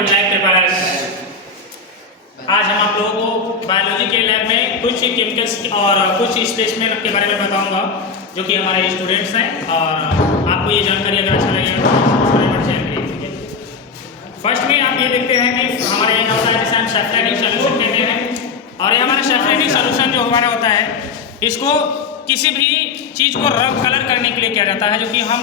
Good night prepares. आज हम आप लोगों को बायोलॉजी के लैब में कुछ केमिकल्स और कुछ स्पेसिमेन के बारे में बताऊंगा जो कि हमारे स्टूडेंट्स हैं, और आपको ये जानकारी अगर अच्छा लगेगा तो सब्सक्राइब और शेयर करिए। फर्स्ट में आप ये देखते हैं कि हमारे यहाँ होता है जिसे हम सैचुरेटिंग सॉल्यूशन कहते हैं, और ये हमारा सैचुरेटिंग सॉल्यूशन जो हमारा होता है इसको किसी भी चीज़ को रंग कलर करने के लिए किया जाता है। जो कि हम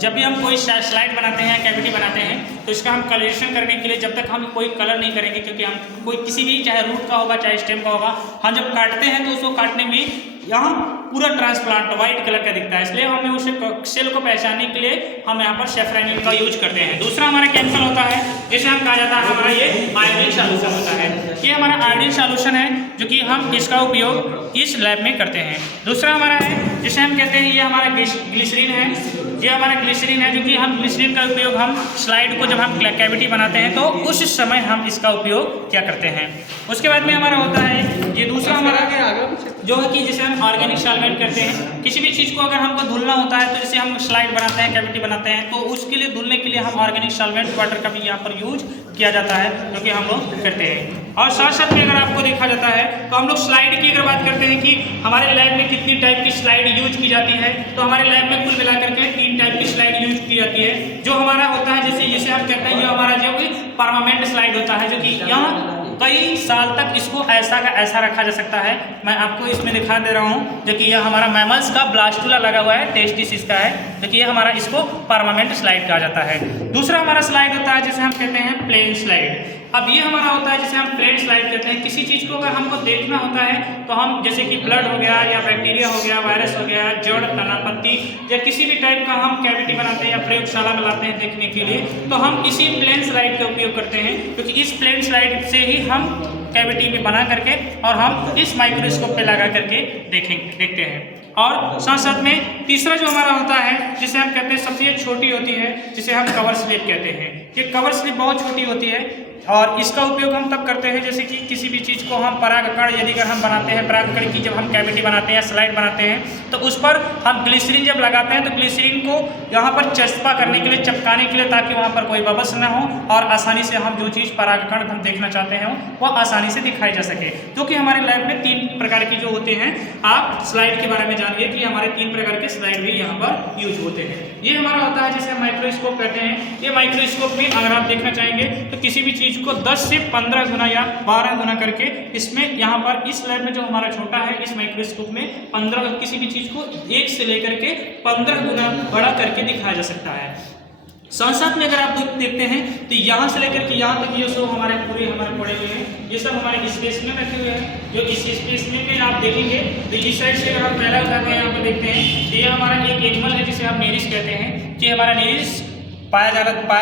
जब भी हम कोई स्लाइड बनाते हैं, कैविटी बनाते हैं, तो इसका हम कलरेशन करने के लिए जब तक हम कोई कलर नहीं करेंगे, क्योंकि हम कोई किसी भी चाहे रूट का होगा चाहे स्टेम का होगा, हम जब काटते हैं तो उसको काटने में यहाँ पूरा ट्रांसप्लांट वाइट कलर का दिखता है, इसलिए हमें उसे सेल को पहचानने के लिए हम यहाँ पर सेफ्रानिन का यूज करते हैं। दूसरा हमारा केमिकल होता है जिसे हम कहा जाता है हमारा ये आयोडीन सॉल्यूशन होता है। ये हमारा आयोडीन सॉल्यूशन है जो कि हम इसका उपयोग इस लैब में करते हैं। दूसरा हमारा है जिसे हम कहते हैं ये हमारा ग्लिसरीन है। ये हमारा ग्लिसरीन है जो कि हम ग्लिसरीन का उपयोग हम स्लाइड को जब हम कैविटी बनाते हैं तो उस समय हम इसका उपयोग क्या करते हैं। उसके बाद में हमारा होता है ये दूसरा हमारा जो है कि जिसे हम ऑर्गेनिक सॉल्वेंट करते हैं। किसी भी चीज़ को अगर हमको धुलना होता है तो जैसे हम स्लाइड बनाते हैं, कैविटी बनाते हैं, तो उसके लिए धुलने के लिए हम ऑर्गेनिक सॉल्वेंट वाटर का भी यहाँ पर यूज किया जाता है जो कि हम लोग करते हैं। और साथ साथ में अगर आपको देखा जाता है तो हम लोग स्लाइड की अगर बात करते हैं कि हमारे लैब में कितनी टाइप की स्लाइड यूज की जाती है, तो हमारे लैब में कुल मिलाकर के 3 टाइप की स्लाइड यूज की जाती है। जो हमारा होता है जैसे हम कहते हैं ये हमारा जो कि परमानेंट स्लाइड होता है, जो कि यहाँ कई साल तक इसको ऐसा का ऐसा रखा जा सकता है। मैं आपको इसमें दिखा दे रहा हूँ जो कि यह हमारा मैमल्स का ब्लास्टुला लगा हुआ है, टेस्टिस इसका है, जो कि ये हमारा इसको परमानेंट स्लाइड कहा जाता है। दूसरा हमारा स्लाइड होता है जिसे हम कहते हैं प्लेन स्लाइड। अब ये हमारा होता है जिसे हम प्लेन स्लाइड कहते हैं। किसी चीज़ को अगर हमको देखना होता है तो हम जैसे कि ब्लड हो गया या बैक्टीरिया हो गया, वायरस हो गया, जड़, तना, पत्ती या किसी भी टाइप का हम कैविटी बनाते हैं या प्रयोगशाला में लाते हैं देखने के लिए, तो हम इसी प्लेन स्लाइड का उपयोग करते हैं, क्योंकि इस प्लेन स्लाइड से ही हम कैविटी में बना करके और हम इस माइक्रोस्कोप पे लगा करके देखते हैं। और साथ साथ में तीसरा जो हमारा होता है जिसे हम कहते हैं सबसे छोटी होती है, जिसे हम कवर स्लिप कहते हैं। ये कवर स्लिप बहुत छोटी होती है और इसका उपयोग हम तब करते हैं जैसे कि किसी भी चीज़ को हम परागकण यदि अगर हम बनाते हैं, परागकण की जब हम कैविटी बनाते हैं या स्लाइड बनाते हैं तो उस पर हम ग्लिसरीन जब लगाते हैं तो ग्लिसरीन को यहाँ पर चस्पा करने के लिए, चिपकाने के लिए, ताकि वहाँ पर कोई बबल्स ना हो और आसानी से हम जो चीज़ परागकण हम देखना चाहते हैं वह आसानी से दिखाई जा सके। जो कि हमारे लैब में 3 प्रकार के जो होते हैं, आप स्लाइड के बारे में जानिए कि हमारे 3 प्रकार के स्लाइड भी यहाँ पर यूज होते हैं। ये हमारा होता है जिसे हम माइक्रोस्कोप कहते हैं। ये माइक्रोस्कोप में अगर आप देखना चाहेंगे तो किसी भी चीज़ को 10 से 15 गुना या 12 गुना करके इसमें यहाँ पर इस लैब में जो हमारा छोटा है इस माइक्रोस्कोप में 15 किसी भी चीज़ को 1 से लेकर के 15 गुना बड़ा करके दिखाया जा सकता है। साथ में अगर आप देखते हैं तो यहाँ से लेकर के यहाँ तक ये सब हमारे पूरे पड़े हुए हैं। ये सब हमारे स्पेस में रखे हुए हैं। जो इस स्पेस में आप देखेंगे तो इस साइड से अगर हम पहला उदाहरण यहाँ पर देखते हैं तो ये हमारा एक एनिमल है जिसे हम नेरिस कहते हैं। कि हमारा नेरिस पाया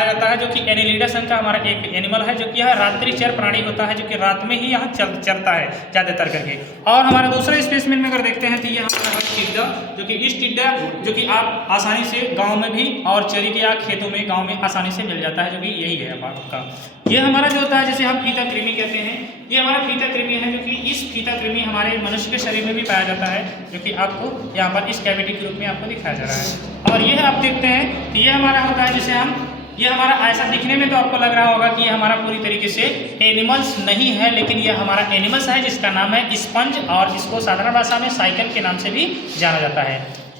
जाता है जो कि एनिलिडा संघ का हमारा एक एनिमल है, जो कि यह रात्रिचर प्राणी होता है, जो कि रात में ही यहाँ चलता है ज़्यादातर करके। और हमारा दूसरा स्पेसिमेन में अगर देखते हैं तो ये हमारा है टिड्डा, जो कि इस टिड्डा जो कि आप आसानी से गांव में भी और चरी के या खेतों में गांव में आसानी से मिल जाता है, जो कि यही है आपका। ये हमारा जो होता है जिसे हम फीता कृमि कहते हैं। ये हमारा फीता कृमि है, जो कि इस फीता कृमि हमारे मनुष्य के शरीर में भी पाया जाता है, जो कि आपको यहाँ पर इस कैविटी के रूप में आपको दिखाया जा रहा है। और ये आप देखते हैं तो ये हमारा होता है जिसे हम, ये हमारा ऐसा दिखने में तो आपको लग रहा होगा कि ये हमारा पूरी तरीके से एनिमल्स नहीं है, लेकिन ये हमारा एनिमल्स है जिसका नाम है स्पंज, और इसको साधारण भाषा में साइकिल के नाम से भी जाना जाता है।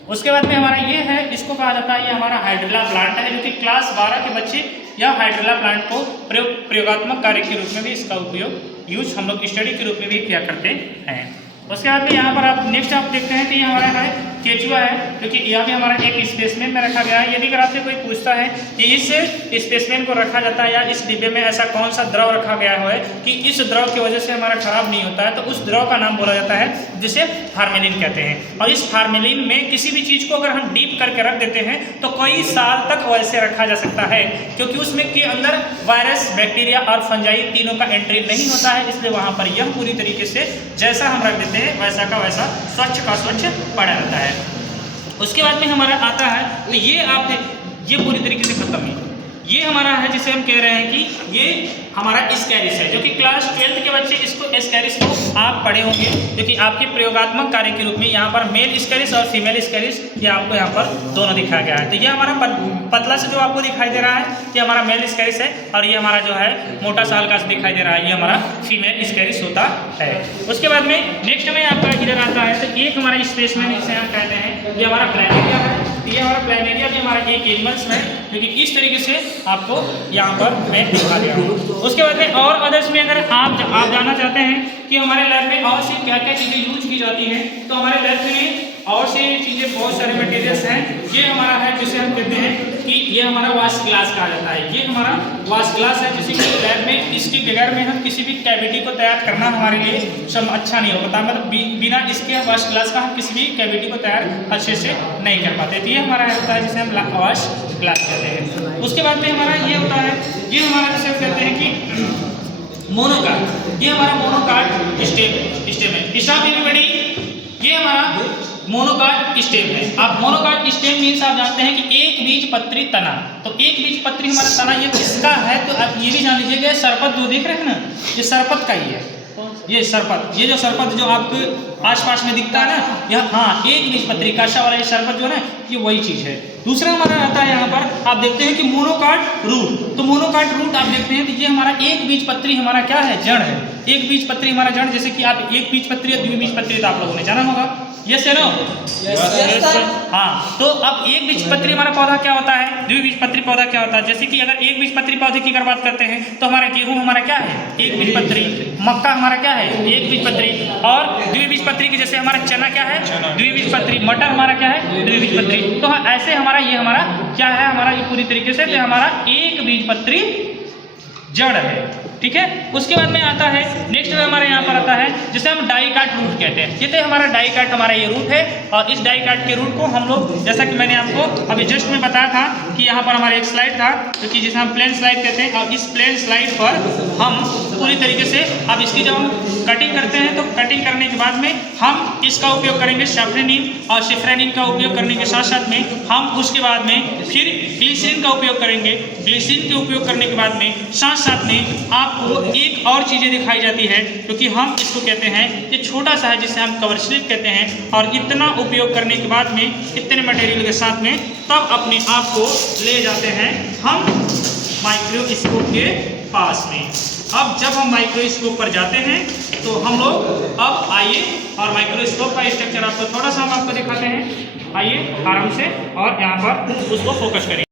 उसके बाद में हमारा ये है, इसको कहा जाता है ये हमारा हाइड्रिला प्लांट है, जो कि क्लास 12 के बच्चे या हाइड्रिला प्लांट को प्रयोगात्मक कार्य के रूप में भी इसका उपयोग यूज हम लोग स्टडी के रूप में भी किया करते हैं। उसके बाद में यहाँ पर आप नेक्स्ट आप देखते हैं तो ये हमारा है केचुआ है, जो कि यह भी हमारा एक स्पेसमेन में रखा गया है। यदि अगर आपसे कोई पूछता है कि इस स्पेसमेन को रखा जाता है या इस डिब्बे में ऐसा कौन सा द्रव रखा गया है कि इस द्रव की वजह से हमारा खराब नहीं होता है, तो उस द्रव का नाम बोला जाता है जिसे फार्मेलिन कहते हैं। और इस फार्मेलिन में किसी भी चीज़ को अगर हम डीप करके रख देते हैं तो कई साल तक वैसे रखा जा सकता है, क्योंकि उसमें के अंदर वायरस, बैक्टीरिया और फंजाई तीनों का एंट्री नहीं होता है, इसलिए वहाँ पर यह पूरी तरीके से जैसा हम रख देते हैं वैसा का वैसा स्वच्छ का स्वच्छ पड़ा रहता है। उसके बाद में हमारा आता है तो ये पूरी तरीके से खत्म है। ये हमारा है जिसे हम कह रहे हैं कि ये हमारा स्कैरिस है, जो कि क्लास 12th के बच्चे इसको स्कैरिस को आप पढ़े होंगे, जो कि आपके प्रयोगात्मक कार्य के रूप में यहाँ पर मेल स्कैरिस और फीमेल स्कैरिस ये आपको यहाँ पर दोनों दिखाया गया है। तो ये हमारा पतला से जो आपको दिखाई दे रहा है ये हमारा मेल स्कैरिस है, और ये हमारा जो है मोटा सा हल्का से दिखाई दे रहा है ये हमारा फीमेल स्कैरिस होता है। उसके बाद में नेक्स्ट में आपका इधर आता है, तो एक हमारा स्पेसमैन जिसे हम कहते हैं ये हमारा प्लैनेरिया है। ये हमारा प्लैनेरिया भी हमारा एक एनिमल्स में, जो कि इस तरीके से आपको यहाँ पर मैं दिखा दिया हूँ। उसके बाद में और अदर्स में अगर आप जानना चाहते हैं कि हमारे लैब में और सी क्या क्या चीज़ें यूज की जाती हैं, तो हमारे लैब में और सी चीज़ें बहुत सारे मटेरियल्स हैं। ये हमारा है जिसे हम कहते हैं कि ये हमारा वाश ग्लास कहा जाता है। ये हमारा वाश ग्लास है जिसे कि लैब में इसके बगैर में हम किसी भी कैविटी को तैयार करना हमारे लिए सब अच्छा नहीं होता, मतलब बिना इसके वाश ग्लास का हम किसी भी कैविटी को तैयार अच्छे से नहीं कर पाते। तो ये हमारा होता है जिसे हम वाश ग्लास कहते हैं। उसके बाद में हमारा ये होता है, ये हमारा जिसे हम कहते हैं कि मोनोकार्ड। ये हमारा मोनोकार्ड स्टेम है। स्टॉप एवरीबॉडी, ये हमारा मोनोकार्ड स्टेम है। आप मोनोकार्ड स्टेम मीन्स आप जानते हैं कि एक बीजपत्री तना। तो एक बीजपत्री हमारा तना ये किसका है, तो आप ये भी जान लीजिएगा सरपत जो देख रहे हैं ना, ये सरपत का ही है। ये सरपत, ये जो सरपत जो आपके आसपास में दिखता है ना, यह हाँ एक बीजपत्री काशा वाला ये सरपत जो है ना, ये वही चीज़ है। दूसरा हमारा आता है यहाँ पर आप देखते हैं कि मोनोकार्ड रूट। तो मोनोकार्ड रूट आप देखते हैं तो ये हमारा एक बीजपत्री हमारा क्या है, जड़ है। एक बीजपत्री हमारा जड़, जैसे कि आप एक बीजपत्री या द्विबीजपत्री तो आप लोगों ने जाना होगा, यस या नो? हाँ, तो अब एक बीजपत्री हमारा पौधा क्या होता है, द्विबीजपत्री पौधा क्या होता है। जैसे कि अगर एक बीजपत्री पौधे की अगर बात करते हैं तो हमारा गेहूं हमारा क्या है, एक बीजपत्री। मक्का हमारा क्या है, एक बीजपत्री। और द्विबीजपत्री की जैसे हमारा चना क्या है, द्विबीजपत्री। मटर हमारा क्या है, द्विबीजपत्री। तो हाँ, ऐसे हमारा ये हमारा क्या है, हमारा ये पूरी तरीके से तो हमारा एक बीजपत्री जड़ है। ठीक है। उसके बाद में आता है नेक्स्ट में हमारे यहाँ पर आता है जिसे हम डाइकाट रूट कहते हैं। ये तो हमारा डाइकाट हमारा ये रूट है, और इस डाइकाट के रूट को हम लोग जैसा कि मैंने आपको अभी जस्ट में बताया था कि यहाँ पर हमारा एक स्लाइड था जो कि जिसे हम प्लेन स्लाइड कहते हैं। और इस प्लेन स्लाइड पर हम पूरी तरीके से अब इसकी जब हम कटिंग करते हैं तो कटिंग करने के बाद में हम इसका उपयोग करेंगे साफ्रेनिन, और साफ्रेनिन का उपयोग करने के साथ साथ में हम उसके बाद में फिर ग्लिसरीन का उपयोग करेंगे। ग्लिसरीन के उपयोग करने के बाद में साथ साथ में आपको एक और चीज़ें दिखाई जाती है क्योंकि हम इसको कहते हैं ये छोटा सा है जिसे हम कवर स्लिप कहते हैं। और इतना उपयोग करने के बाद में इतने मटेरियल के साथ में तब अपने आप को ले जाते हैं हम माइक्रोस्कोप के पास में। अब जब हम माइक्रोस्कोप पर जाते हैं तो हम लोग अब आइए और माइक्रोस्कोप का स्ट्रक्चर आपको थोड़ा सा हम आपको दिखाते हैं। आइए आराम से और यहाँ पर उसको फोकस करें।